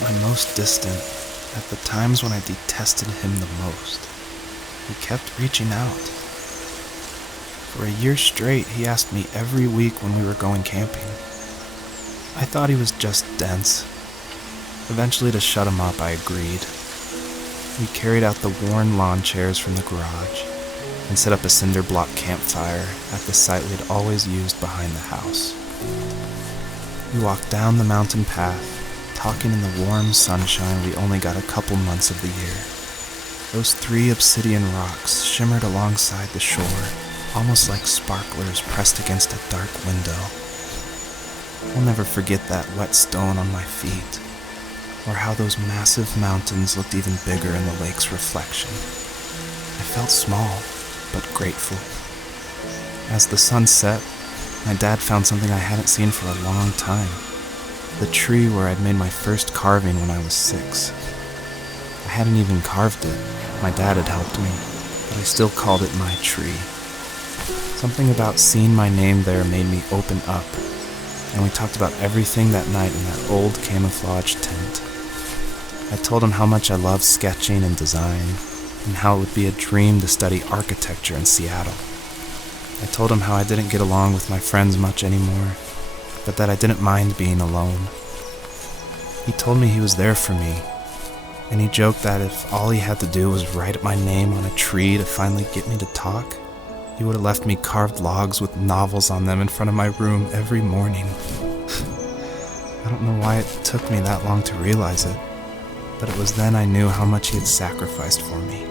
at my most distant, at the times when I detested him the most, he kept reaching out. For a year straight, he asked me every week when we were going camping. I thought he was just dense. Eventually, to shut him up, I agreed. We carried out the worn lawn chairs from the garage and set up a cinder block campfire at the site we'd always used behind the house. We walked down the mountain path, talking in the warm sunshine we only got a couple months of the year. Those 3 obsidian rocks shimmered alongside the shore, almost like sparklers pressed against a dark window. I'll never forget that wet stone on my feet, or how those massive mountains looked even bigger in the lake's reflection. I felt small, but grateful. As the sun set, my dad found something I hadn't seen for a long time. The tree where I'd made my first carving when I was 6. I hadn't even carved it. My dad had helped me, but I still called it my tree. Something about seeing my name there made me open up, and we talked about everything that night in that old camouflage tent. I told him how much I loved sketching and design, and how it would be a dream to study architecture in Seattle. I told him how I didn't get along with my friends much anymore, but that I didn't mind being alone. He told me he was there for me, and he joked that if all he had to do was write my name on a tree to finally get me to talk, he would have left me carved logs with novels on them in front of my room every morning. I don't know why it took me that long to realize it, but it was then I knew how much he had sacrificed for me.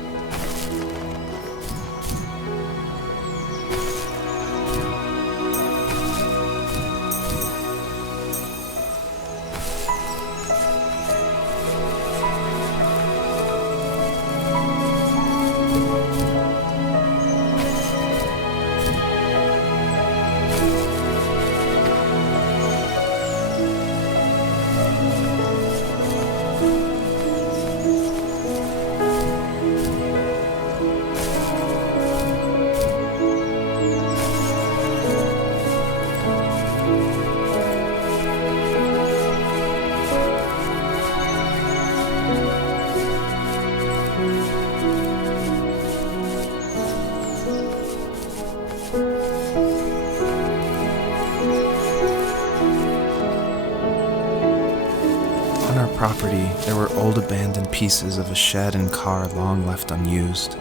Property, there were old abandoned pieces of a shed and car long left unused.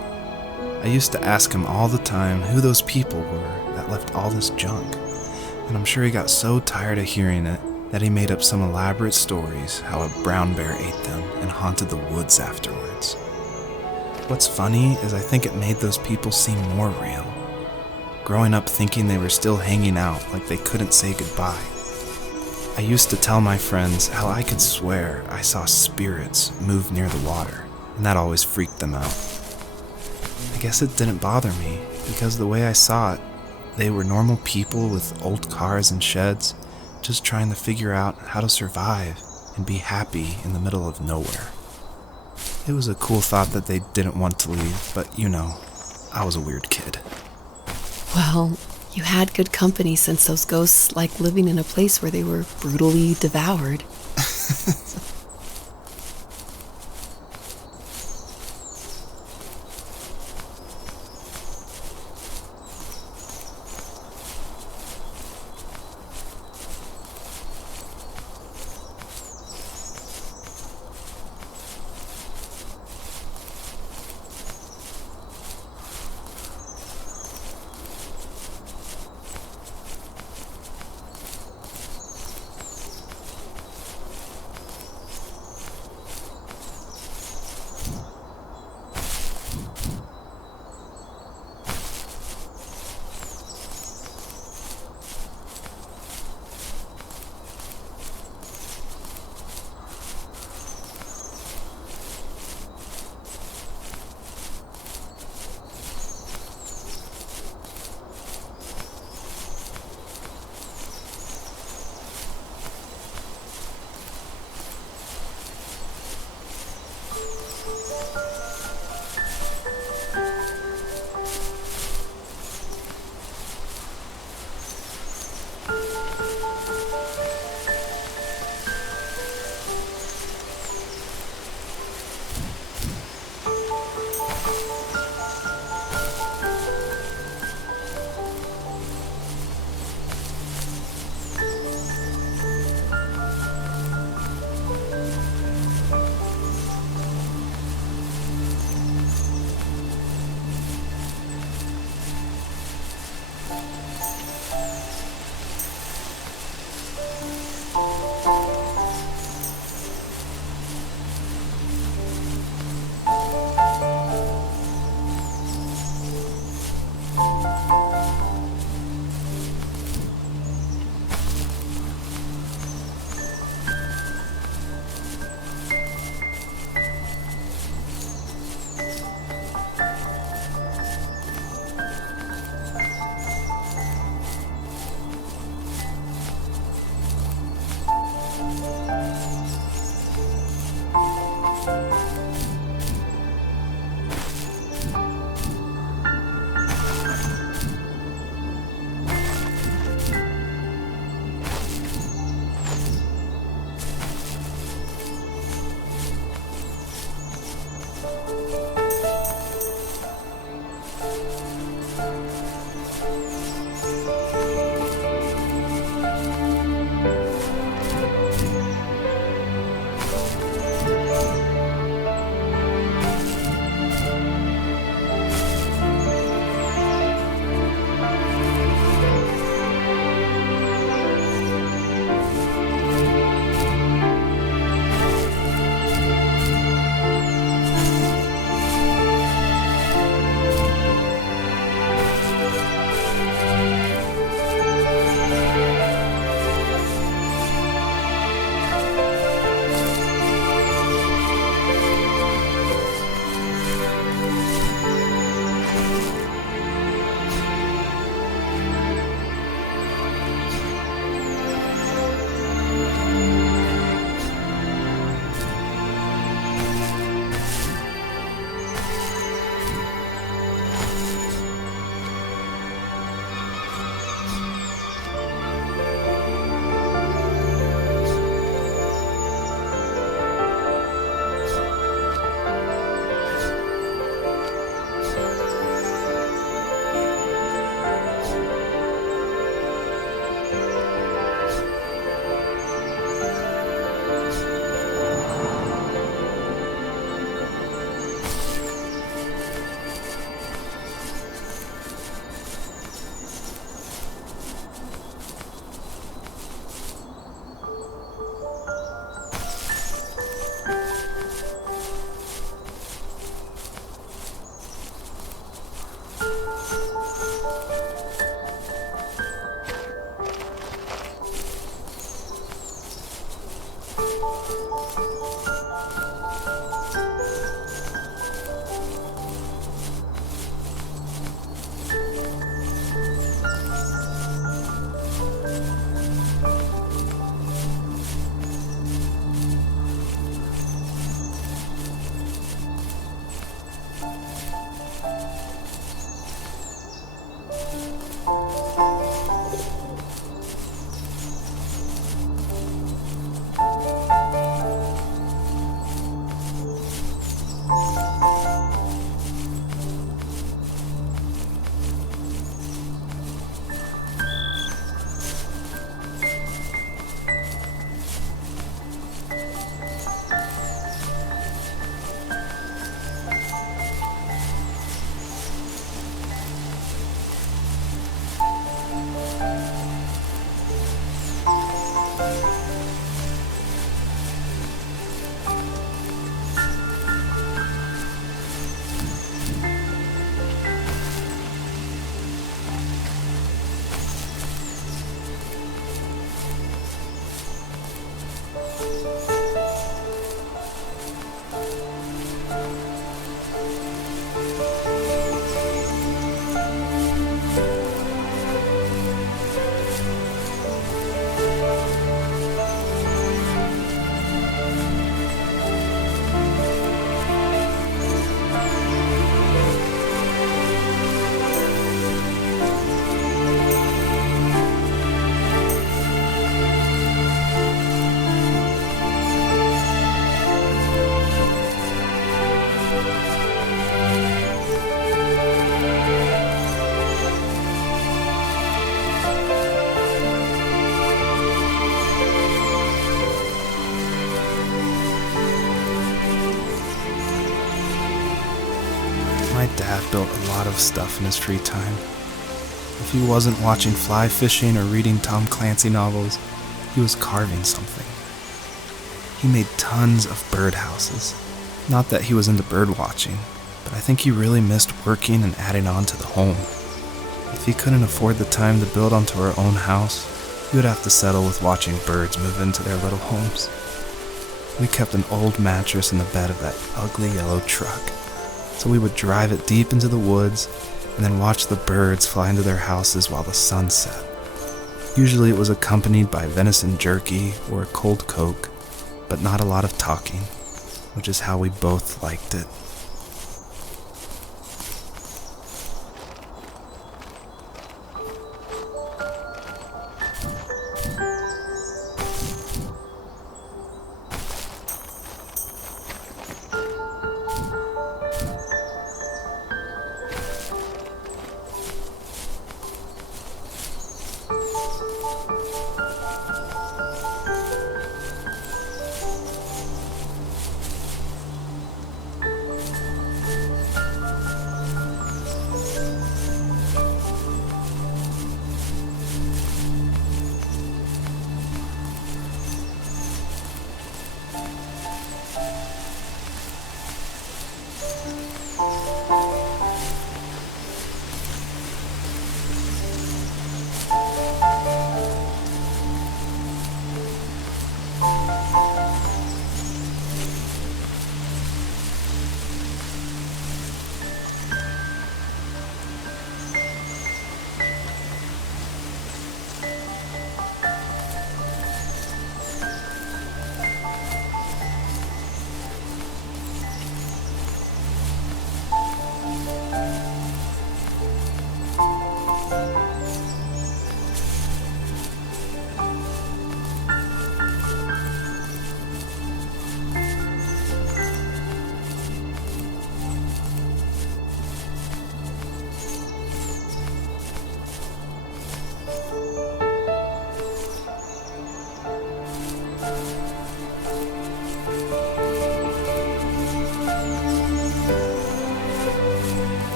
I used to ask him all the time who those people were that left all this junk, and I'm sure he got so tired of hearing it that he made up some elaborate stories how a brown bear ate them and haunted the woods afterwards. What's funny is I think it made those people seem more real, growing up thinking they were still hanging out like they couldn't say goodbye. I used to tell my friends how I could swear I saw spirits move near the water, and that always freaked them out. I guess it didn't bother me, because the way I saw it, they were normal people with old cars and sheds, just trying to figure out how to survive and be happy in the middle of nowhere. It was a cool thought that they didn't want to leave, but I was a weird kid. Well, you had good company since those ghosts like living in a place where they were brutally devoured. My dad built a lot of stuff in his free time. If he wasn't watching fly fishing or reading Tom Clancy novels, he was carving something. He made tons of birdhouses. Not that he was into bird watching, but I think he really missed working and adding on to the home. If he couldn't afford the time to build onto our own house, he would have to settle with watching birds move into their little homes. We kept an old mattress in the bed of that ugly yellow truck, so we would drive it deep into the woods and then watch the birds fly into their houses while the sun set. Usually it was accompanied by venison jerky or a cold Coke, but not a lot of talking, which is how we both liked it.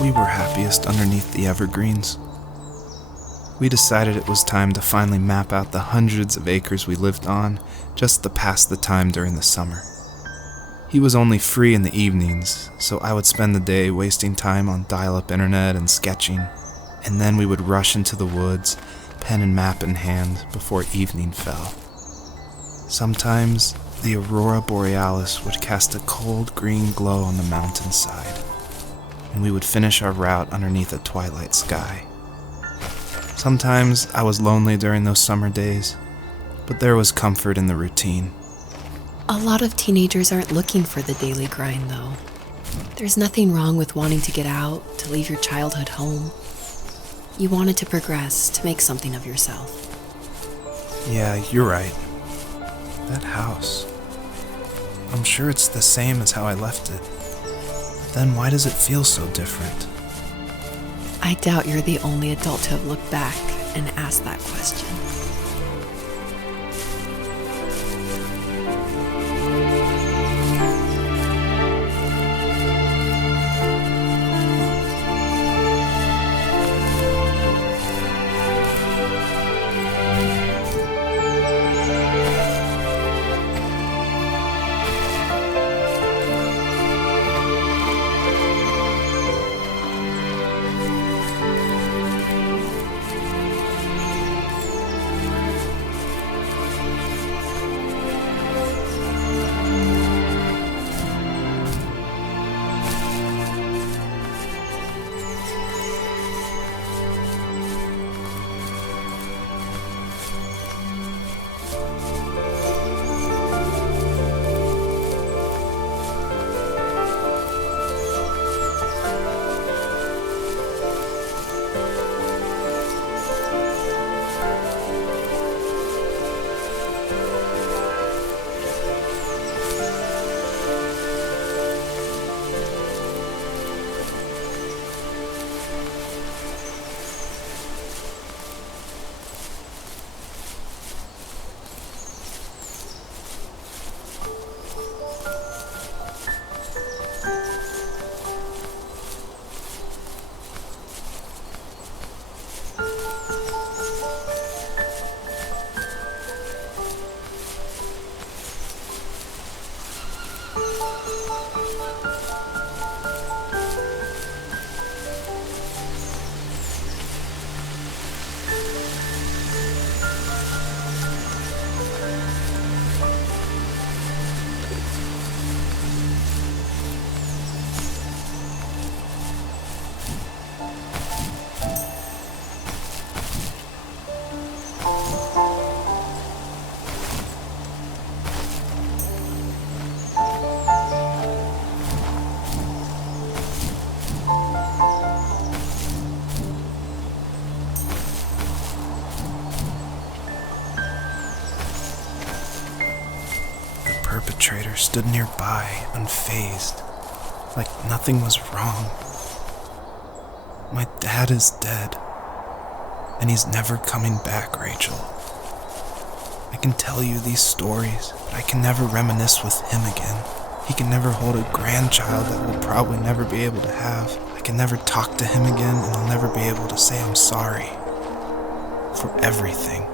We were happiest underneath the evergreens. We decided it was time to finally map out the hundreds of acres we lived on just to pass the time during the summer. He was only free in the evenings, so I would spend the day wasting time on dial-up internet and sketching, and then we would rush into the woods, pen and map in hand, before evening fell. Sometimes, the aurora borealis would cast a cold green glow on the mountainside, and we would finish our route underneath a twilight sky. Sometimes I was lonely during those summer days, but there was comfort in the routine. A lot of teenagers aren't looking for the daily grind, though. There's nothing wrong with wanting to get out, to leave your childhood home. You wanted to progress, to make something of yourself. Yeah, you're right. That house. I'm sure it's the same as how I left it. But then why does it feel so different? I doubt you're the only adult to have looked back and asked that question. Perpetrator stood nearby, unfazed, like nothing was wrong. My dad is dead, and he's never coming back, Rachel. I can tell you these stories, but I can never reminisce with him again. He can never hold a grandchild that we'll probably never be able to have. I can never talk to him again, and I'll never be able to say I'm sorry for everything.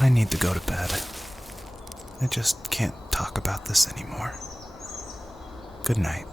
I need to go to bed. I just can't talk about this anymore. Good night.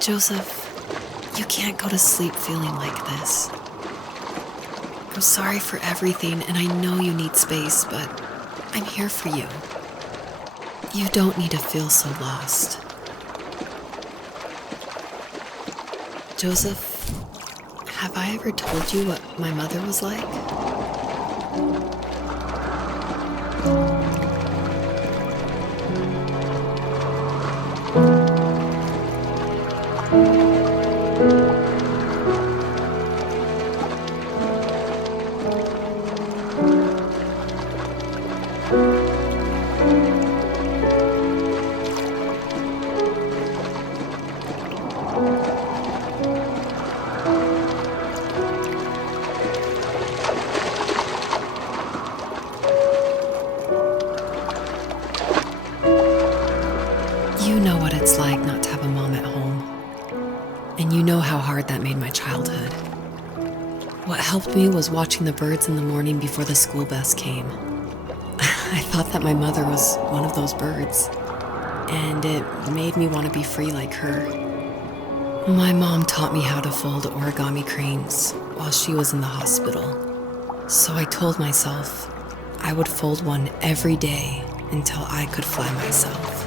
Joseph, you can't go to sleep feeling like this. I'm sorry for everything, and I know you need space, but I'm here for you. You don't need to feel so lost. Joseph, have I ever told you what my mother was like? You know what it's like not to have a mom at home. And you know how hard that made my childhood. What helped me was watching the birds in the morning before the school bus came. I thought that my mother was one of those birds, and it made me want to be free like her. My mom taught me how to fold origami cranes while she was in the hospital. So I told myself I would fold one every day until I could fly myself.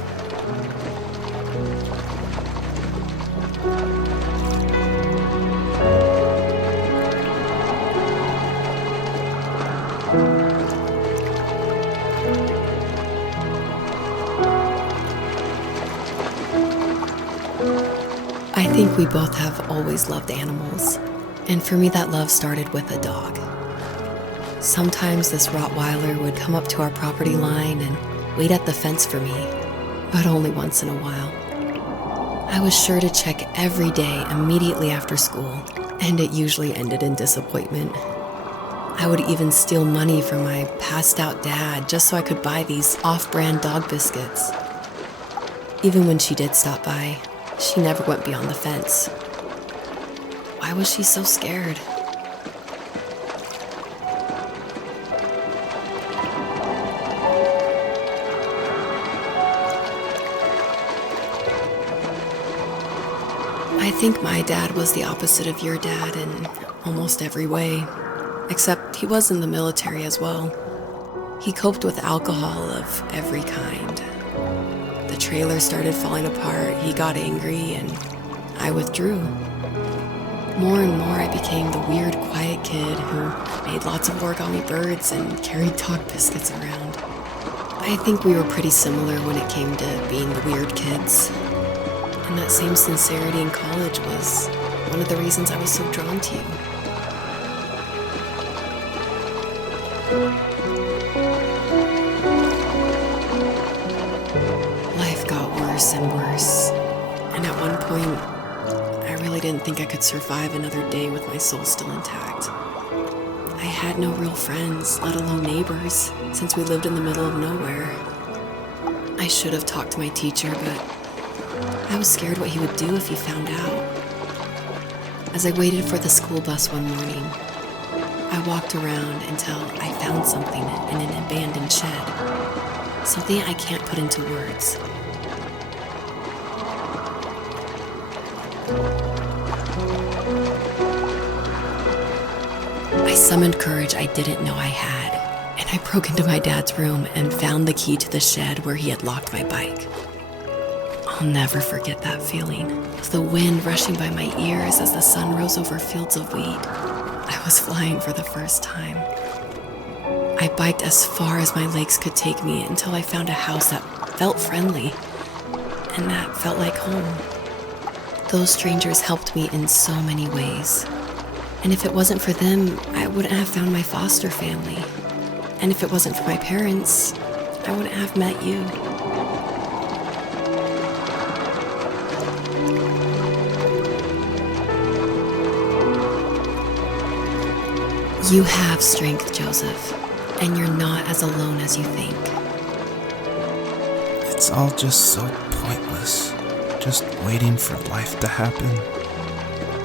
I think we both have always loved animals, and for me that love started with a dog. Sometimes this Rottweiler would come up to our property line and wait at the fence for me, but only once in a while. I was sure to check every day immediately after school, and it usually ended in disappointment. I would even steal money from my passed out dad just so I could buy these off-brand dog biscuits. Even when she did stop by, she never went beyond the fence. Why was she so scared? I think my dad was the opposite of your dad in almost every way, except he was in the military as well. He coped with alcohol of every kind. The trailer started falling apart, he got angry, and I withdrew. More and more I became the weird, quiet kid who made lots of origami birds and carried dog biscuits around. I think we were pretty similar when it came to being the weird kids. And that same sincerity in college was one of the reasons I was so drawn to you. Life got worse and worse, and at one point, I really didn't think I could survive another day with my soul still intact. I had no real friends, let alone neighbors, since we lived in the middle of nowhere. I should have talked to my teacher, but I was scared what he would do if he found out. As I waited for the school bus one morning, I walked around until I found something in an abandoned shed. Something I can't put into words. I summoned courage I didn't know I had, and I broke into my dad's room and found the key to the shed where he had locked my bike. I'll never forget that feeling, of the wind rushing by my ears as the sun rose over fields of wheat. I was flying for the first time. I biked as far as my legs could take me until I found a house that felt friendly, and that felt like home. Those strangers helped me in so many ways. And if it wasn't for them, I wouldn't have found my foster family. And if it wasn't for my parents, I wouldn't have met you. You have strength, Joseph, and you're not as alone as you think. It's all just so pointless, just waiting for life to happen.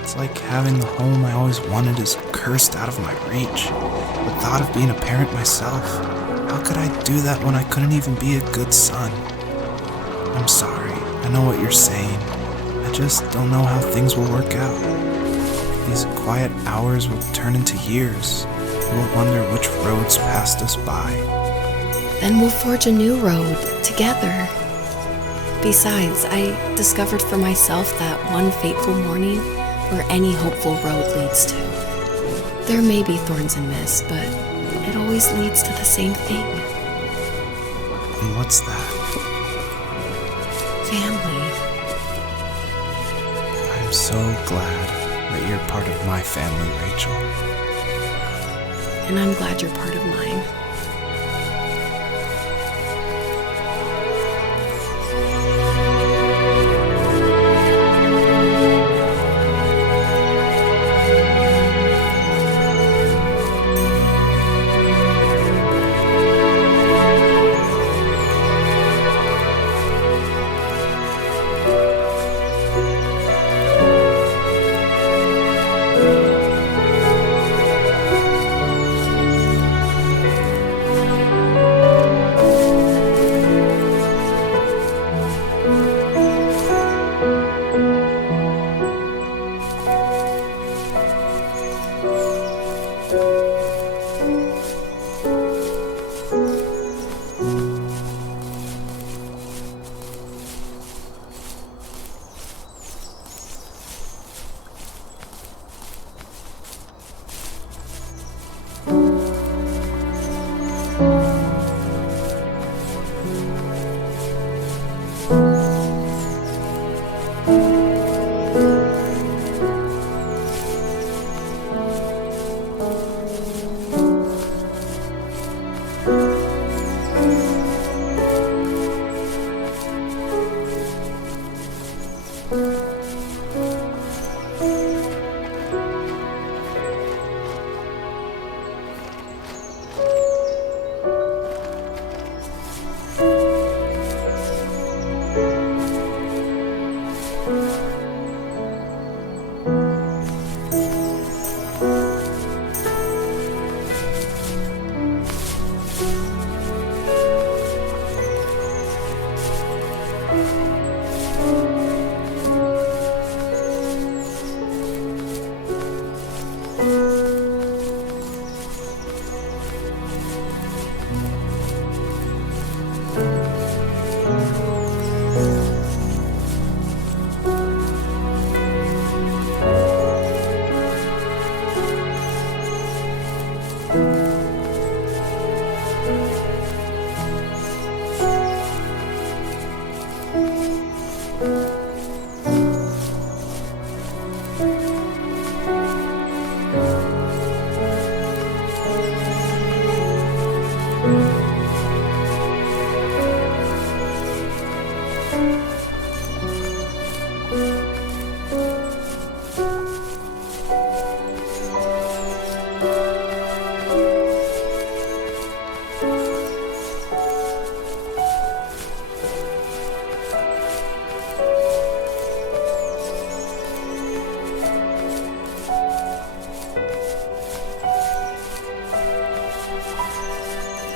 It's like having the home I always wanted is cursed out of my reach. The thought of being a parent myself, how could I do that when I couldn't even be a good son? I'm sorry, I know what you're saying. I just don't know how things will work out. These quiet hours will turn into years. We'll wonder which roads passed us by. Then we'll forge a new road together. Besides, I discovered for myself that one fateful morning where any hopeful road leads to. There may be thorns and mist, but it always leads to the same thing. And what's that? Family. I'm so glad that you're part of my family, Rachel. And I'm glad you're part of mine.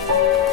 you.